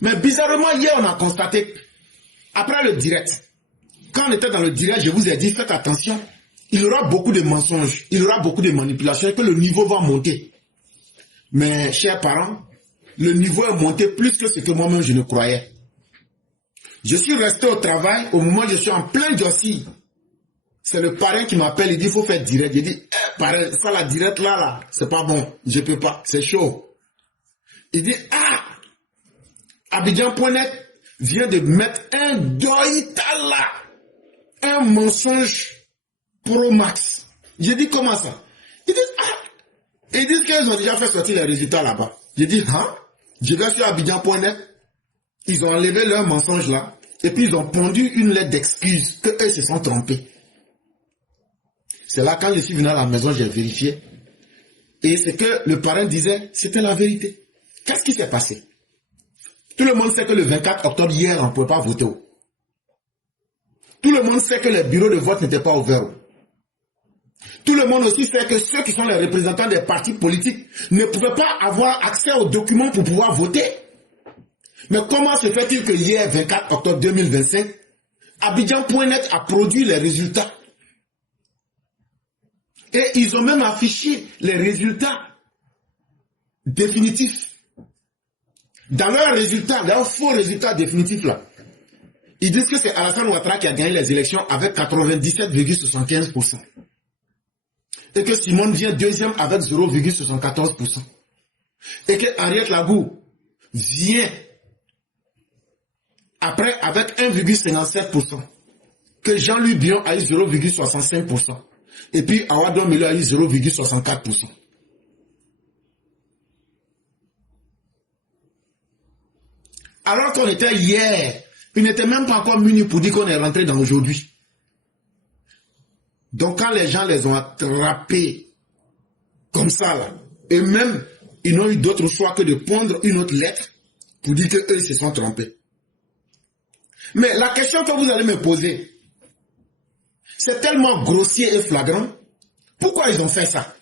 Mais bizarrement, hier, on a constaté, après le direct, quand on était dans le direct, je vous ai dit, faites attention, il y aura beaucoup de mensonges, il y aura beaucoup de manipulations et que le niveau va monter. Mais, chers parents, le niveau est monté plus que ce que moi-même je ne croyais. Je suis resté au travail, au moment où je suis en plein dossier. C'est le parrain qui m'appelle, il dit, il faut faire direct. J'ai dit, parrain, ça la direct là, c'est pas bon, je peux pas, c'est chaud. Il dit, Abidjan.net vient de mettre un doïta là, un mensonge pro max. J'ai dit, comment ça? Ils disent, ils disent qu'ils ont déjà fait sortir les résultats là-bas. J'ai dit, je vais sur Abidjan.net, ils ont enlevé leur mensonge là, et puis ils ont pondu une lettre d'excuse que eux se sont trompés. C'est là, quand je suis venu à la maison, j'ai vérifié. Et ce que le parrain disait, c'était la vérité. Qu'est-ce qui s'est passé? Tout le monde sait que le 24 octobre, hier, on ne pouvait pas voter. Tout le monde sait que les bureaux de vote n'étaient pas ouverts. Tout le monde aussi sait que ceux qui sont les représentants des partis politiques ne pouvaient pas avoir accès aux documents pour pouvoir voter. Mais comment se fait-il que hier, 24 octobre 2025, Abidjan.net a produit les résultats? Et ils ont même affiché les résultats définitifs. Dans leurs résultats, leurs faux résultats définitifs là, ils disent que c'est Alassane Ouattara qui a gagné les élections avec 97,75%. Et que Simone vient deuxième avec 0,74%. Et que Henriette Lagou vient après avec 1,57%. Que Jean-Louis Bion a eu 0,65%. Et puis Awadou Melo a eu 0,64%. Alors qu'on était hier, il n'était même pas encore muni pour dire qu'on est rentré dans aujourd'hui. Donc quand les gens les ont attrapés comme ça là, et même ils n'ont eu d'autre choix que de pondre une autre lettre pour dire qu'eux se sont trompés. Mais la question que vous allez me poser, c'est tellement grossier et flagrant. Pourquoi ils ont fait ça?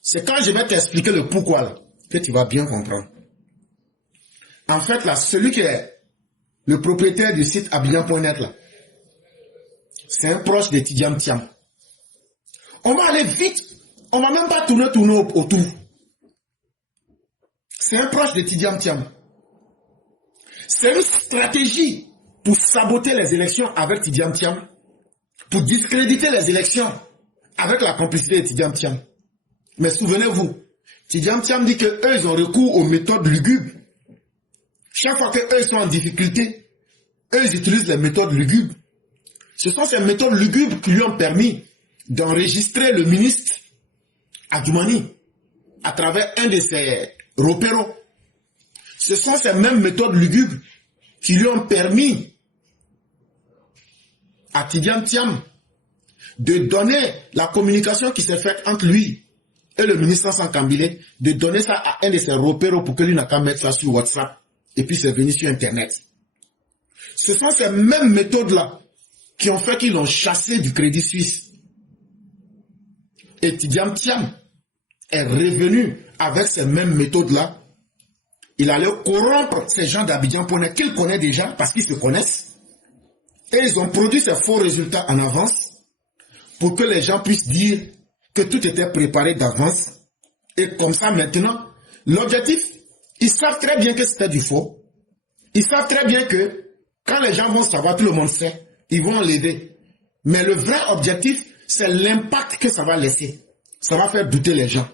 C'est quand je vais t'expliquer le pourquoi là, que tu vas bien comprendre. En fait, là, celui qui est le propriétaire du site Abidjan.net, là, c'est un proche de Tidjam Thiam. On va aller vite. On va même pas tourner autour. C'est un proche de Tidjam Thiam. C'est une stratégie pour saboter les élections avec Tidjam Thiam, pour discréditer les élections avec la complicité de Tidjam Thiam. Mais souvenez-vous, Tidjam Thiam dit qu'eux, ils ont recours aux méthodes lugubres. Chaque fois qu'eux sont en difficulté, eux ils utilisent les méthodes lugubres. Ce sont ces méthodes lugubres qui lui ont permis d'enregistrer le ministre Adjoumani à travers un de ses repéros. Ce sont ces mêmes méthodes lugubres qui lui ont permis à Tidjam Thiam de donner la communication qui s'est faite entre lui et le ministre Sankambile, de donner ça à un de ses repéros pour que lui n'a qu'à mettre ça sur WhatsApp. Et puis c'est venu sur Internet. Ce sont ces mêmes méthodes-là qui ont fait qu'ils l'ont chassé du Crédit Suisse. Et Tidjam Thiam est revenu avec ces mêmes méthodes-là. Il allait corrompre ces gens d'Abidjan.net qu'il connaît déjà parce qu'ils se connaissent. Et ils ont produit ces faux résultats en avance pour que les gens puissent dire que tout était préparé d'avance. Et comme ça maintenant, l'objectif, ils savent très bien que c'était du faux. Ils savent très bien que quand les gens vont savoir, tout le monde sait, ils vont enlever. Mais le vrai objectif, c'est l'impact que ça va laisser. Ça va faire douter les gens.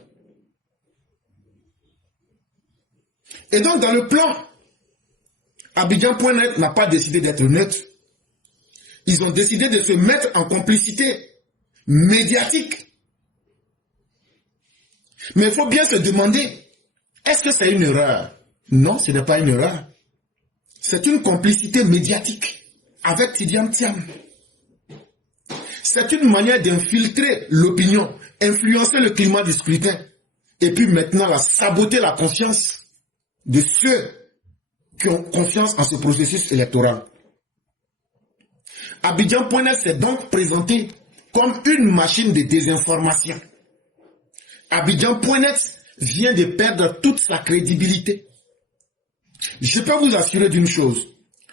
Et donc, dans le plan, Abidjan.net n'a pas décidé d'être neutre. Ils ont décidé de se mettre en complicité médiatique. Mais il faut bien se demander, est-ce que c'est une erreur? Non, ce n'est pas une erreur. C'est une complicité médiatique avec Tidjam Thiam. C'est une manière d'infiltrer l'opinion, influencer le climat du scrutin, et puis maintenant saboter la confiance de ceux qui ont confiance en ce processus électoral. Abidjan.net s'est donc présenté comme une machine de désinformation. Abidjan.net vient de perdre toute sa crédibilité. Je peux vous assurer d'une chose.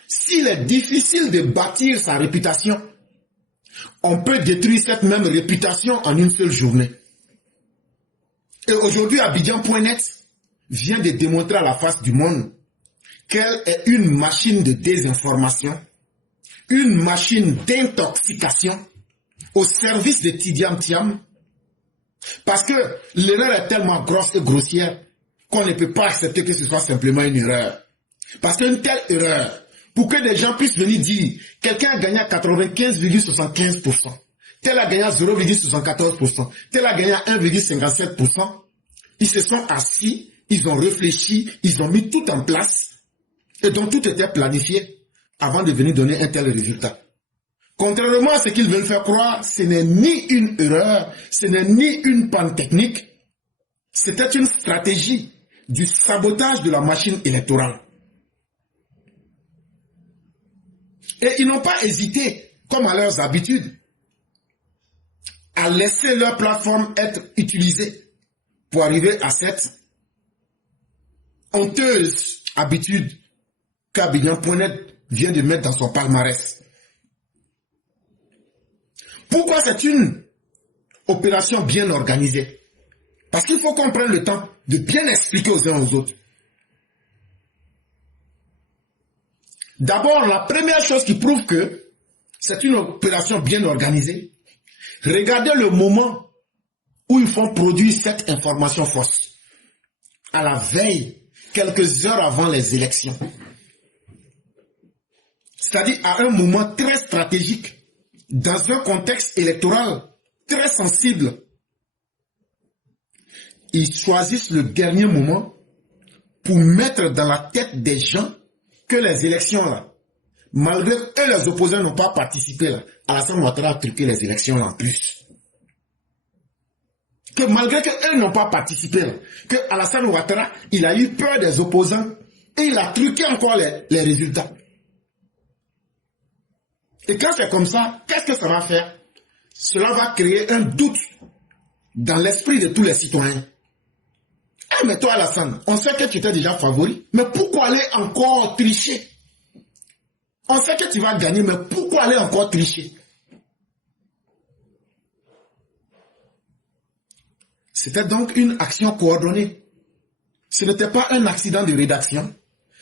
S'il est difficile de bâtir sa réputation, on peut détruire cette même réputation en une seule journée. Et aujourd'hui, Abidjan.net vient de démontrer à la face du monde qu'elle est une machine de désinformation, une machine d'intoxication au service de Tidiane Thiam, parce que l'erreur est tellement grosse et grossière qu'on ne peut pas accepter que ce soit simplement une erreur. Parce qu'une telle erreur, pour que des gens puissent venir dire quelqu'un a gagné à 95,75%, tel a gagné à 0,74%, tel a gagné à 1,57%, ils se sont assis, ils ont réfléchi, ils ont mis tout en place, et donc tout était planifié avant de venir donner un tel résultat. Contrairement à ce qu'ils veulent faire croire, ce n'est ni une erreur, ce n'est ni une panne technique, c'était une stratégie du sabotage de la machine électorale. Et ils n'ont pas hésité, comme à leurs habitudes, à laisser leur plateforme être utilisée pour arriver à cette honteuse habitude qu'Abidjan.net vient de mettre dans son palmarès. Pourquoi c'est une opération bien organisée? Parce qu'il faut qu'on prenne le temps de bien expliquer aux uns aux autres. D'abord, la première chose qui prouve que c'est une opération bien organisée, regardez le moment où ils font produire cette information fausse. À la veille, quelques heures avant les élections. C'est-à-dire à un moment très stratégique, dans un contexte électoral très sensible. Ils choisissent le dernier moment pour mettre dans la tête des gens que les élections là, malgré que les opposants n'ont pas participé là, Alassane Ouattara a truqué les élections là en plus. Que malgré qu'eux n'ont pas participé là, que Alassane Ouattara, il a eu peur des opposants et il a truqué encore les résultats. Et quand c'est comme ça, qu'est-ce que ça va faire? Cela va créer un doute dans l'esprit de tous les citoyens. Eh mais toi Alassane, on sait que tu étais déjà favori, mais pourquoi aller encore tricher? On sait que tu vas gagner, mais pourquoi aller encore tricher? C'était donc une action coordonnée. Ce n'était pas un accident de rédaction,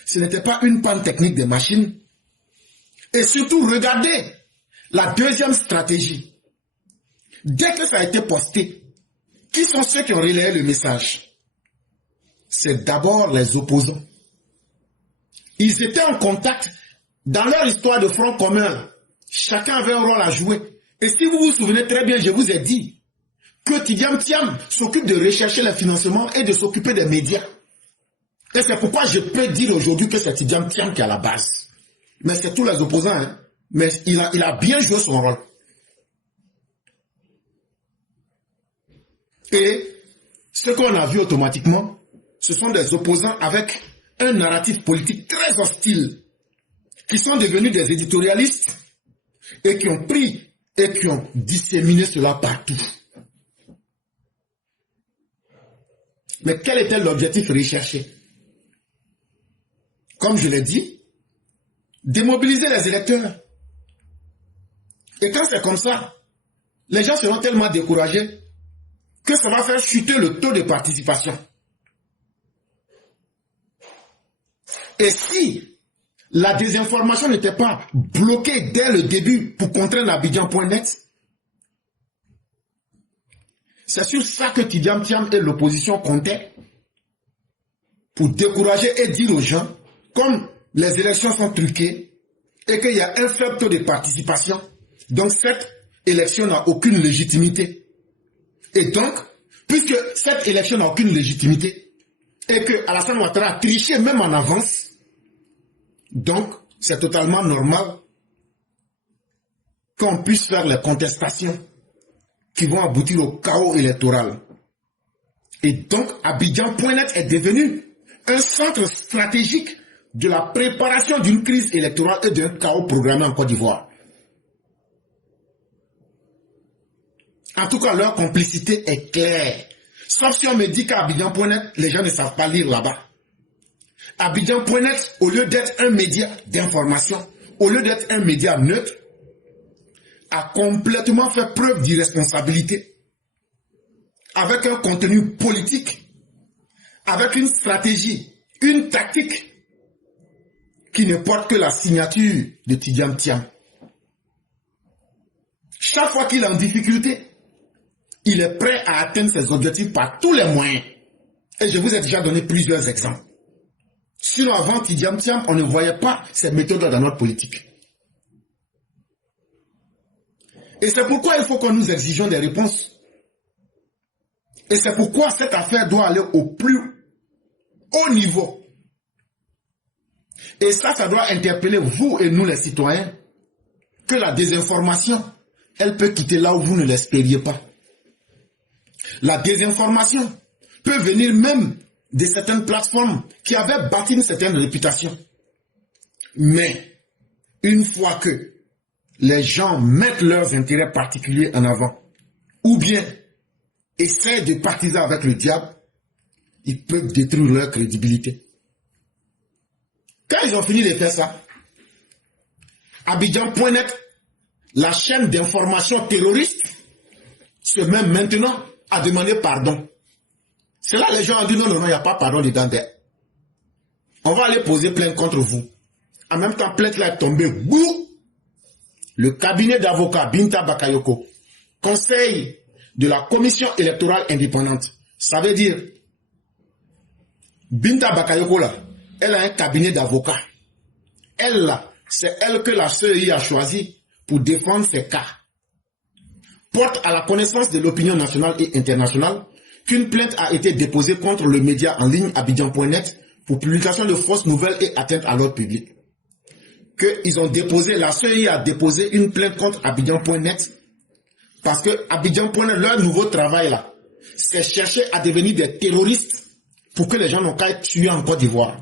ce n'était pas une panne technique des machines. Et surtout, regardez la deuxième stratégie. Dès que ça a été posté, qui sont ceux qui ont relayé le message? C'est d'abord les opposants. Ils étaient en contact dans leur histoire de front commun. Chacun avait un rôle à jouer. Et si vous vous souvenez très bien, je vous ai dit que Tidiane Thiam s'occupe de rechercher les financements et de s'occuper des médias. Et c'est pourquoi je peux dire aujourd'hui que c'est Tidiane Thiam qui est à la base. Mais c'est tous les opposants. Hein? Mais il a bien joué son rôle. Et ce qu'on a vu automatiquement, ce sont des opposants avec un narratif politique très hostile, qui sont devenus des éditorialistes et qui ont pris et qui ont disséminé cela partout. Mais quel était l'objectif recherché? Comme je l'ai dit, démobiliser les électeurs. Et quand c'est comme ça, les gens seront tellement découragés que ça va faire chuter le taux de participation. Et si la désinformation n'était pas bloquée dès le début pour contraindre Abidjan.net, c'est sur ça que Tidiane Thiam et l'opposition comptaient pour décourager et dire aux gens, comme les élections sont truquées et qu'il y a un faible taux de participation, donc cette élection n'a aucune légitimité. Et donc, puisque cette élection n'a aucune légitimité et que Alassane Ouattara a triché même en avance, donc c'est totalement normal qu'on puisse faire les contestations qui vont aboutir au chaos électoral. Et donc Abidjan.net est devenu un centre stratégique de la préparation d'une crise électorale et d'un chaos programmé en Côte d'Ivoire. En tout cas, leur complicité est claire. Sauf si on me dit qu'à Abidjan.net, les gens ne savent pas lire là-bas. Abidjan.net, au lieu d'être un média d'information, au lieu d'être un média neutre, a complètement fait preuve d'irresponsabilité avec un contenu politique, avec une stratégie, une tactique qui ne porte que la signature de Tidjam Thiam. Chaque fois qu'il est en difficulté, il est prêt à atteindre ses objectifs par tous les moyens. Et je vous ai déjà donné plusieurs exemples. Sinon, avant Tidjam Thiam, on ne voyait pas ces méthodes dans notre politique. Et c'est pourquoi il faut que nous exigeons des réponses. Et c'est pourquoi cette affaire doit aller au plus haut niveau. Et ça doit interpeller vous et nous les citoyens, que la désinformation, elle peut quitter là où vous ne l'espériez pas. La désinformation peut venir même de certaines plateformes qui avaient bâti une certaine réputation. Mais une fois que les gens mettent leurs intérêts particuliers en avant, ou bien essaient de partiser avec le diable, ils peuvent détruire leur crédibilité. Quand ils ont fini de faire ça, Abidjan.net, la chaîne d'information terroriste, se met maintenant à demander pardon. C'est là les gens ont dit non, il n'y a pas pardon dedans. On va aller poser plainte contre vous. En même temps, plainte là est tombée. Bouh! Le cabinet d'avocats Binta Bakayoko, conseil de la commission électorale indépendante. Ça veut dire, Binta Bakayoko là, elle a un cabinet d'avocats. Elle là, c'est elle que la CEI a choisi pour défendre ses cas. Porte à la connaissance de l'opinion nationale et internationale qu'une plainte a été déposée contre le média en ligne Abidjan.net pour publication de fausses nouvelles et atteinte à l'ordre public. La CEI a déposé une plainte contre Abidjan.net parce que Abidjan.net, leur nouveau travail là, c'est chercher à devenir des terroristes pour que les gens n'ont qu'à être tués en Côte d'Ivoire.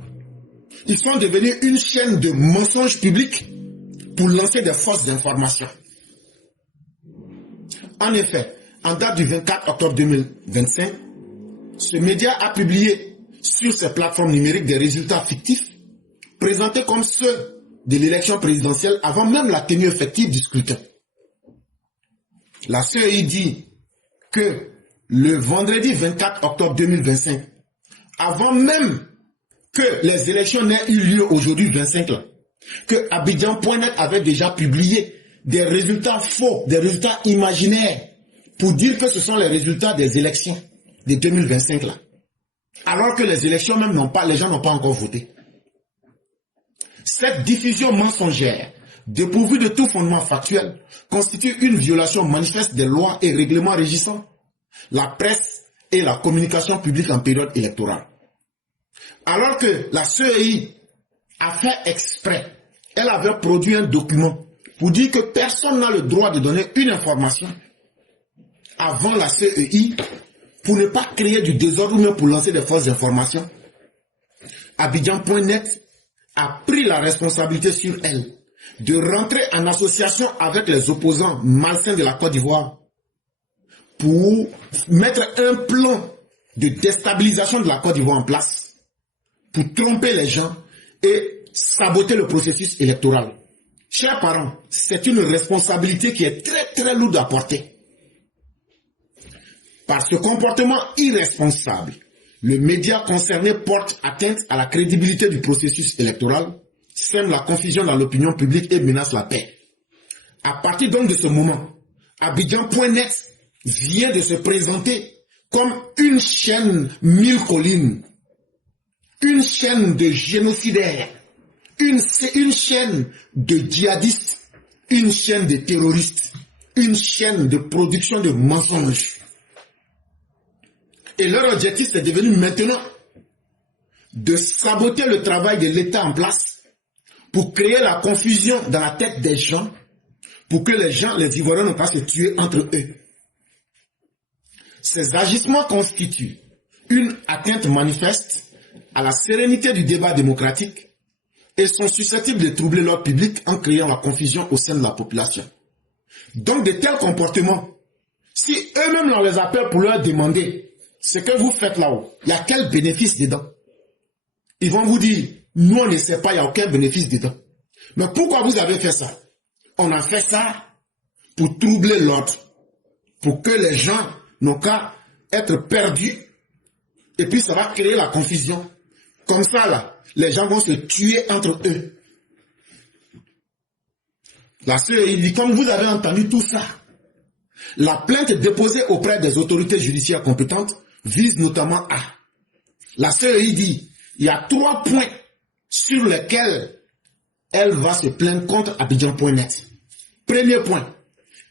Ils sont devenus une chaîne de mensonges publics pour lancer des fausses informations. En effet, en date du 24 octobre 2025, ce média a publié sur ses plateformes numériques des résultats fictifs présentés comme ceux de l'élection présidentielle avant même la tenue effective du scrutin. La CEI dit que le vendredi 24 octobre 2025, avant même que les élections n'aient eu lieu aujourd'hui 25 là, que Abidjan.net avait déjà publié des résultats faux, des résultats imaginaires, pour dire que ce sont les résultats des élections de 2025 là. Alors que les élections même les gens n'ont pas encore voté. Cette diffusion mensongère, dépourvue de tout fondement factuel, constitue une violation manifeste des lois et règlements régissant la presse et la communication publique en période électorale. Alors que la CEI a fait exprès, elle avait produit un document pour dire que personne n'a le droit de donner une information avant la CEI pour ne pas créer du désordre ou même pour lancer des fausses informations. Abidjan.net a pris la responsabilité sur elle de rentrer en association avec les opposants malsains de la Côte d'Ivoire pour mettre un plan de déstabilisation de la Côte d'Ivoire en place, pour tromper les gens et saboter le processus électoral. Chers parents, c'est une responsabilité qui est très très lourde à porter. Par ce comportement irresponsable, le média concerné porte atteinte à la crédibilité du processus électoral, sème la confusion dans l'opinion publique et menace la paix. À partir donc de ce moment, Abidjan.net vient de se présenter comme une chaîne mille collines, une chaîne de génocidaires, une chaîne de djihadistes, une chaîne de terroristes, une chaîne de production de mensonges. Et leur objectif, c'est devenu maintenant de saboter le travail de l'État en place pour créer la confusion dans la tête des gens, pour que les gens, les Ivoiriens, ne pas se tuer entre eux. Ces agissements constituent une atteinte manifeste à la sérénité du débat démocratique et sont susceptibles de troubler l'ordre public en créant la confusion au sein de la population. Donc de tels comportements, si eux-mêmes on les appelle pour leur demander ce que vous faites là-haut, il y a quel bénéfice dedans? Ils vont vous dire, nous on ne sait pas, il n'y a aucun bénéfice dedans. Mais pourquoi vous avez fait ça? On a fait ça pour troubler l'ordre, pour que les gens n'ont qu'à être perdus, et puis ça va créer la confusion. Comme ça, là, les gens vont se tuer entre eux. La CEI dit, comme vous avez entendu tout ça, la plainte déposée auprès des autorités judiciaires compétentes vise notamment à. La CEI dit, il y a 3 points sur lesquels elle va se plaindre contre Abidjan.net. Premier point,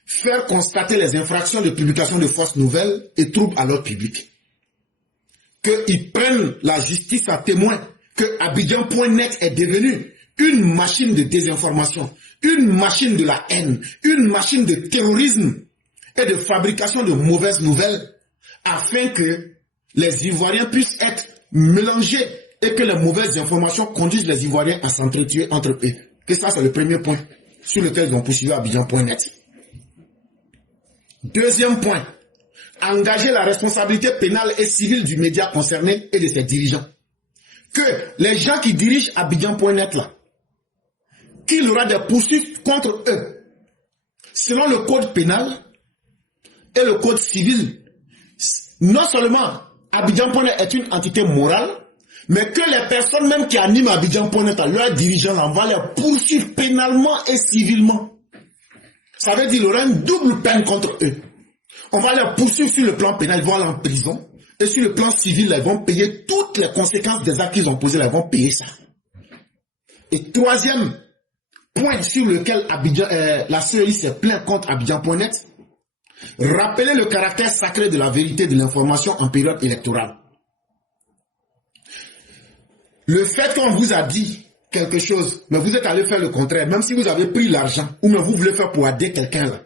faire constater les infractions de publication de fausses nouvelles et troubles à l'ordre public. Qu'ils prennent la justice à témoin que Abidjan.net est devenu une machine de désinformation, une machine de la haine, une machine de terrorisme et de fabrication de mauvaises nouvelles afin que les Ivoiriens puissent être mélangés et que les mauvaises informations conduisent les Ivoiriens à s'entretuer entre eux. Que ça, c'est le premier point sur lequel ils ont poursuivi Abidjan.net. Deuxième point, engager la responsabilité pénale et civile du média concerné et de ses dirigeants. Que les gens qui dirigent Abidjan.net là, qu'il y aura des poursuites contre eux, selon le code pénal et le code civil. Non seulement Abidjan.net est une entité morale, mais que les personnes même qui animent Abidjan.net, leurs dirigeants, là, on va les poursuivre pénalement et civilement. Ça veut dire qu'il y aura une double peine contre eux. On va les poursuivre sur le plan pénal, ils vont aller en prison. Et sur le plan civil, là, ils vont payer toutes les conséquences des actes qu'ils ont posés, là, ils vont payer ça. Et troisième point sur lequel la CEI s'est plaint contre Abidjan.net, rappeler le caractère sacré de la vérité de l'information en période électorale. Le fait qu'on vous a dit quelque chose, mais vous êtes allé faire le contraire, même si vous avez pris l'argent, ou même vous voulez faire pour aider quelqu'un là,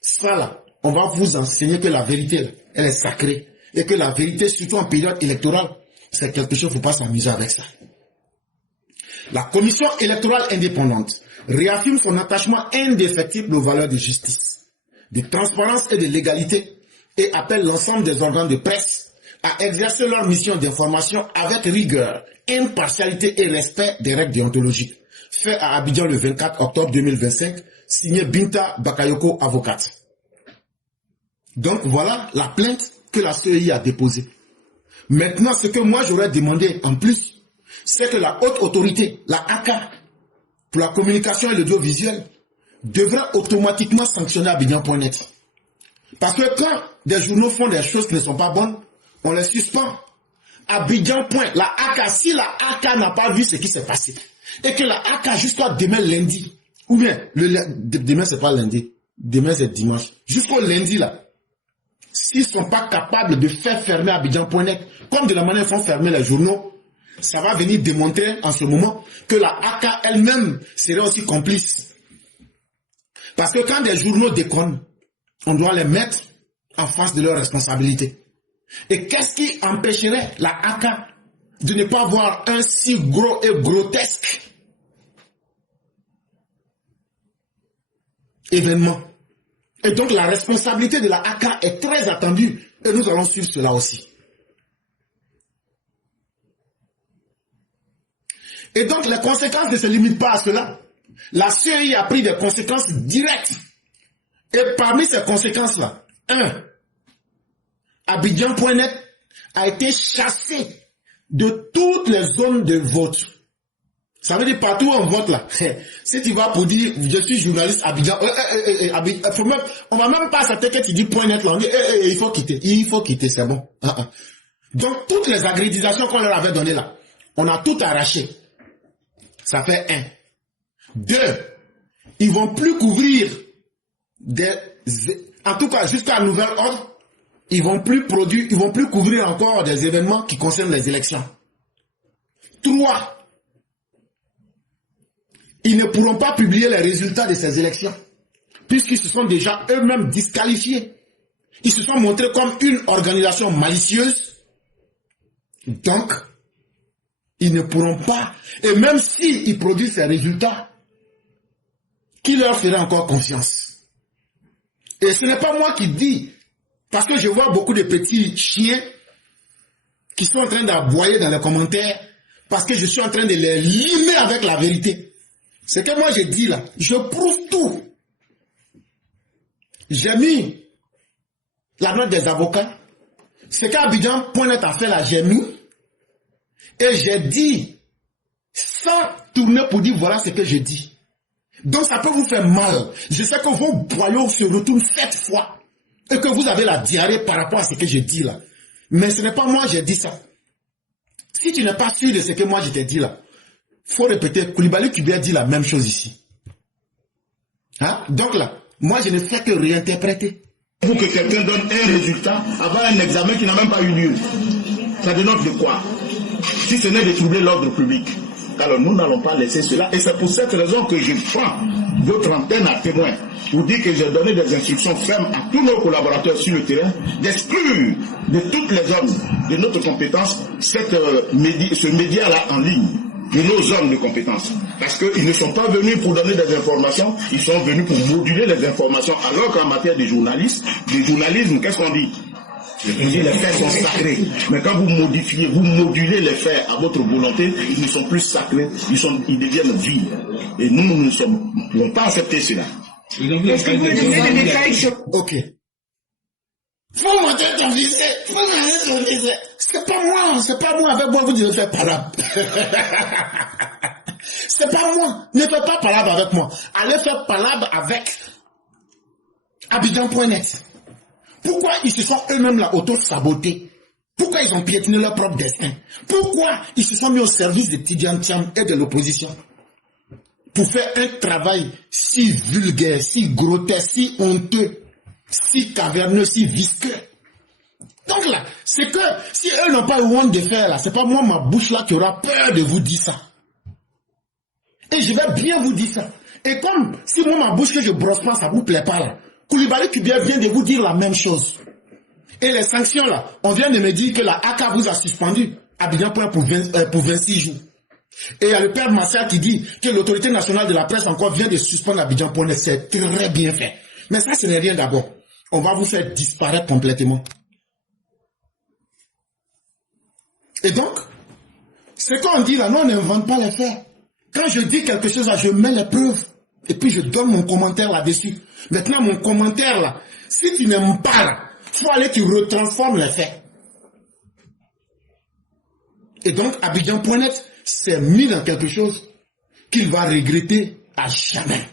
ça là, on va vous enseigner que la vérité là, elle est sacrée, et que la vérité, surtout en période électorale, c'est quelque chose, il ne faut pas s'amuser avec ça. La commission électorale indépendante réaffirme son attachement indéfectible aux valeurs de justice, de transparence et de légalité, et appelle l'ensemble des organes de presse à exercer leur mission d'information avec rigueur, impartialité et respect des règles déontologiques. Fait à Abidjan le 24 octobre 2025, signé Binta Bakayoko, avocate. Donc voilà la plainte que la CEI a déposée. Maintenant, ce que moi j'aurais demandé en plus, c'est que la haute autorité, la ACA, pour la communication et l'audiovisuel, devrait automatiquement sanctionner Abidjan.net. Parce que quand des journaux font des choses qui ne sont pas bonnes, on les suspend. Abidjan. La ACA, si la ACA n'a pas vu ce qui s'est passé, et que la ACA jusqu'à demain lundi, ou bien, demain c'est pas lundi, demain c'est dimanche, jusqu'au lundi là, s'ils ne sont pas capables de faire fermer Abidjan.net, comme de la manière dont font fermer les journaux, ça va venir démontrer en ce moment que la ACA elle-même serait aussi complice. Parce que quand des journaux déconnent, on doit les mettre en face de leurs responsabilités. Et qu'est-ce qui empêcherait la ACA de ne pas avoir un si gros et grotesque événement? Et donc la responsabilité de la ACA est très attendue. Et nous allons suivre cela aussi. Et donc les conséquences ne se limitent pas à cela. La CEI a pris des conséquences directes. Et parmi ces conséquences-là, 1. Abidjan.net a été chassé de toutes les zones de vote. Ça veut dire partout où on vote là. Si tu vas pour dire je suis journaliste Abidjan, on va même pas s'attendre que tu dis .net là. On dit il faut quitter, c'est bon. Donc toutes les agrédisations qu'on leur avait données là, on a tout arraché. Ça fait 1. 2. Ils vont plus couvrir en tout cas jusqu'à nouvel ordre, ils vont plus couvrir encore des événements qui concernent les élections. 3. Ils ne pourront pas publier les résultats de ces élections, puisqu'ils se sont déjà eux-mêmes disqualifiés. Ils se sont montrés comme une organisation malicieuse. Donc, ils ne pourront pas, et même s'ils produisent ces résultats, qui leur ferait encore confiance? Et ce n'est pas moi qui dis, parce que je vois beaucoup de petits chiens qui sont en train d'aboyer dans les commentaires, parce que je suis en train de les limer avec la vérité. Ce que moi j'ai dit là, je prouve tout. J'ai mis la note des avocats. Ce qu'Abidjan.net a fait là, j'ai mis. Et j'ai dit, sans tourner pour dire voilà ce que j'ai dit. Donc ça peut vous faire mal. Je sais que vos boyaux se retournent 7 fois. Et que vous avez la diarrhée par rapport à ce que j'ai dit là. Mais ce n'est pas moi j'ai dit ça. Si tu n'es pas sûr de ce que moi je t'ai dit là, faut répéter. Koulibaly Kubia dit la même chose ici. Hein? Donc là, moi je ne fais que réinterpréter. Pour que quelqu'un donne un résultat avant un examen qui n'a même pas eu lieu. Ça dénote de quoi? Si ce n'est de troubler l'ordre public. Alors nous n'allons pas laisser cela. Et c'est pour cette raison que je prends votre antenne à témoin pour dire que j'ai donné des instructions fermes à tous nos collaborateurs sur le terrain d'exclure de toutes les zones de notre compétence ce média-là en ligne, de nos zones de compétence. Parce qu'ils ne sont pas venus pour donner des informations, ils sont venus pour moduler les informations. Alors qu'en matière de journalisme, qu'est-ce qu'on dit? On dit les faits sont sacrés. Mais quand vous modifiez, vous modulez les faits à votre volonté, ils ne sont plus sacrés, ils deviennent vils. Et nous ne pouvons pas accepter cela. Est-ce que vous donnez des détails sur... Ok. Faut monter ton visé. C'est pas moi avec moi, vous devez faire palabre. C'est pas moi. Ne faites pas palabre avec moi. Allez faire palabre avec Abidjan.net. Pourquoi ils se sont eux-mêmes là auto-sabotés? Pourquoi ils ont piétiné leur propre destin? Pourquoi ils se sont mis au service de Tidjane Thiam et de l'opposition? Pour faire un travail si vulgaire, si grotesque, si honteux, si caverneux, si visqueux. Donc là, c'est que si eux n'ont pas eu honte de faire là, c'est pas moi, ma bouche là, qui aura peur de vous dire ça. Et je vais bien vous dire ça. Et comme si moi, ma bouche que je brosse pas, ça vous plaît pas là. Koulibaly Kubia vient de vous dire la même chose. Et les sanctions là, on vient de me dire que la AK vous a suspendu Abidjan pour 26 jours. Et il y a le père Massa qui dit que l'autorité nationale de la presse encore vient de suspendre Abidjan.net. C'est très bien fait. Mais ça, ce n'est rien d'abord. On va vous faire disparaître complètement. Et donc, ce qu'on dit là, nous on n'invente pas les faits. Quand je dis quelque chose là, je mets les preuves. Et puis je donne mon commentaire là-dessus. Maintenant, mon commentaire là, si tu n'aimes pas là, il faut aller, tu retransformes les faits. Et donc, Abidjan.net s'est mis dans quelque chose qu'il va regretter à jamais.